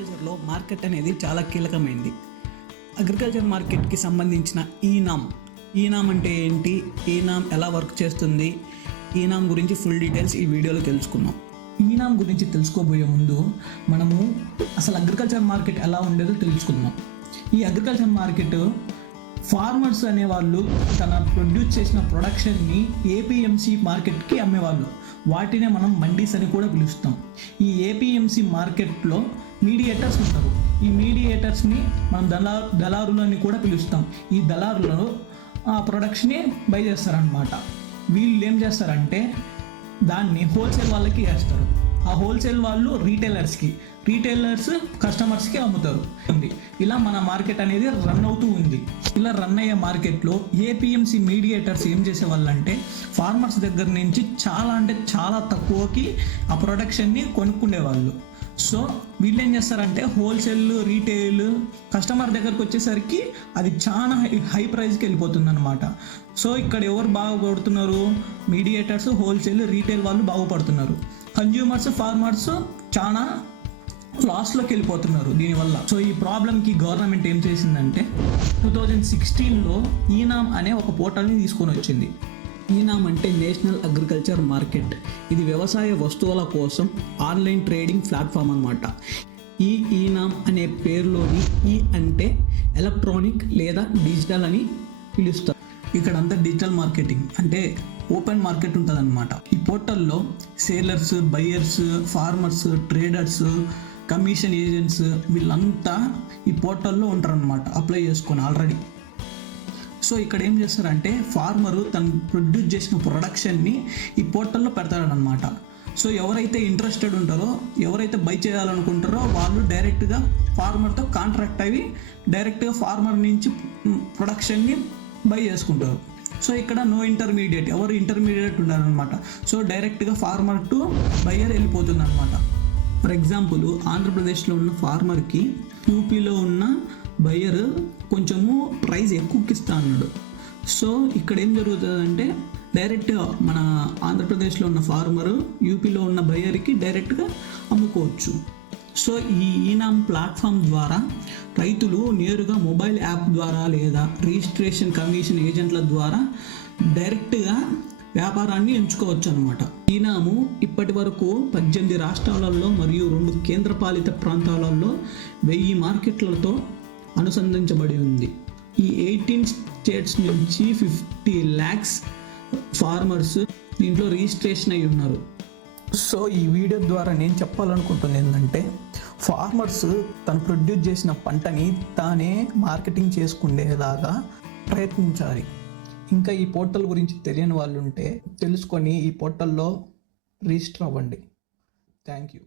అగ్రికల్చర్లో market అనేది చాలా కీలకమైంది. Agriculture మార్కెట్కి సంబంధించిన ఈనామ్ అంటే ఏంటి, ఈనామ్ ఎలా వర్క్ చేస్తుంది, ఈనామ్ గురించి ఫుల్ డీటెయిల్స్ ఈ వీడియోలో తెలుసుకుందాం. ఈనామ్ గురించి తెలుసుకోబోయే ముందు మనము అసలు అగ్రికల్చర్ మార్కెట్ ఎలా ఉండేదో తెలుసుకుందాం. ఈ అగ్రికల్చర్ మార్కెట్ ఫార్మర్స్ అనేవాళ్ళు తన ప్రొడ్యూస్ చేసిన ప్రొడక్షన్ని ఏపీఎంసీ మార్కెట్కి అమ్మేవాళ్ళు. వాటినే మనం మండీస్ అని కూడా పిలుస్తాం. ఈ ఏపీఎంసీ మార్కెట్లో మీడియేటర్స్ ఉంటారు. ఈ మీడియేటర్స్ని మనం దళారులు అని కూడా పిలుస్తాం. ఈ దళారులు ఆ ప్రొడక్ట్ని బై చేస్తారనమాట. వీళ్ళు ఏం చేస్తారంటే దాన్ని హోల్సేల్ వాళ్ళకి వేస్తారు. ఆ హోల్సేల్ వాళ్ళు రీటైలర్స్ కస్టమర్స్కి అమ్ముతారు. ఇలా మన మార్కెట్ అనేది రన్ అవుతూ ఉంది. ఇలా రన్ అయ్యే మార్కెట్లో ఏపీఎంసీ మీడియేటర్స్ ఏం చేసేవాళ్ళంటే ఫార్మర్స్ దగ్గర నుంచి చాలా తక్కువకి ఆ ప్రొడక్షన్ని కొనుక్కునేవాళ్ళు. సో వీళ్ళు ఏం చేస్తారంటే హోల్సేల్, రీటైల్ కస్టమర్ దగ్గరకు వచ్చేసరికి అది చాలా హై ప్రైస్కి వెళ్ళిపోతుంది అనమాట. సో ఇక్కడ ఎవరు బాగుపడుతున్నారు? మీడియేటర్స్, హోల్సేల్, రీటైల్ వాళ్ళు బాగుపడుతున్నారు. కన్జ్యూమర్స్, ఫార్మర్స్ చాలా లాస్లోకి వెళ్ళిపోతున్నారు దీనివల్ల. సో ఈ ప్రాబ్లంకి గవర్నమెంట్ ఏం చేసిందంటే 2016లో ఈనామ్ అనే ఒక పోర్టల్ని తీసుకొని వచ్చింది. ఈనామ్ అంటే నేషనల్ అగ్రికల్చర్ మార్కెట్. ఇది వ్యవసాయ వస్తువుల కోసం ఆన్లైన్ ట్రేడింగ్ ప్లాట్ఫామ్ అనమాట. ఈ ఈనామ్ అనే పేరులోని ఈ అంటే ఎలక్ట్రానిక్ లేదా డిజిటల్ అని పిలుస్తారు. ఇక్కడ అంతా డిజిటల్ మార్కెటింగ్ అంటే ఓపెన్ మార్కెట్ ఉంటుంది అనమాట. ఈ పోర్టల్లో sellers, buyers, farmers, traders, commission agents వీళ్ళంతా ఈ పోర్టల్లో ఉంటారనమాట, అప్లై చేసుకొని ఆల్రెడీ. సో ఇక్కడ ఏం చేస్తారంటే ఫార్మరు తను ప్రొడ్యూస్ చేసిన ప్రొడక్షన్ని ఈ పోర్టల్లో పెడతారనమాట. సో ఎవరైతే ఇంట్రెస్టెడ్ ఉంటారో, ఎవరైతే బై చేయాలనుకుంటారో వాళ్ళు డైరెక్ట్గా ఫార్మర్తో కాంట్రాక్ట్ అయ్యి డైరెక్ట్గా ఫార్మర్ నుంచి ప్రొడక్షన్ని బై చేసుకుంటారు. సో ఇక్కడ నో ఇంటర్మీడియట్, ఎవరు ఇంటర్మీడియట్ ఉన్నారనమాట. సో డైరెక్ట్గా ఫార్మర్ టు బయ్యర్ వెళ్ళిపోతుంది అనమాట. ఫర్ ఎగ్జాంపుల్ ఆంధ్రప్రదేశ్లో ఉన్న ఫార్మర్కి యూపీలో ఉన్న బయ్యర్ కొంచెము ప్రైస్ ఎక్కువకి ఇస్తా అన్నాడు. సో ఇక్కడ ఏం జరుగుతుందంటే డైరెక్ట్గా మన ఆంధ్రప్రదేశ్లో ఉన్న ఫార్మరు యూపీలో ఉన్న బయ్యర్కి డైరెక్ట్గా అమ్ముకోవచ్చు. సో ఈ ఈనామ్ ప్లాట్ఫామ్ ద్వారా రైతులు నేరుగా మొబైల్ యాప్ ద్వారా లేదా రిజిస్ట్రేషన్ కమిషన్ ఏజెంట్ల ద్వారా డైరెక్ట్గా వ్యాపారాన్ని ఎంచుకోవచ్చు అనమాట. ఈనాము ఇప్పటి వరకు 18 రాష్ట్రాలలో మరియు 2 కేంద్రపాలిత ప్రాంతాలలో 1000 మార్కెట్లతో అనుసంధానించబడి ఉంది. ఈ 18 స్టేట్స్ నుంచి 50 lakhs ఫార్మర్స్ దీంట్లో రిజిస్ట్రేషన్ అయి ఉన్నారు. సో ఈ వీడియో ద్వారా నేను చెప్పాలనుకుంటుంది ఏంటంటే ఫార్మర్స్ తను ప్రొడ్యూస్ చేసిన పంటని తానే మార్కెటింగ్ చేసుకునేలాగా ప్రయత్నించాలి. ఇంకా ఈ పోర్టల్ గురించి తెలియని వాళ్ళు ఉంటే తెలుసుకొని ఈ పోర్టల్లో రిజిస్టర్ అవ్వండి. Thank you.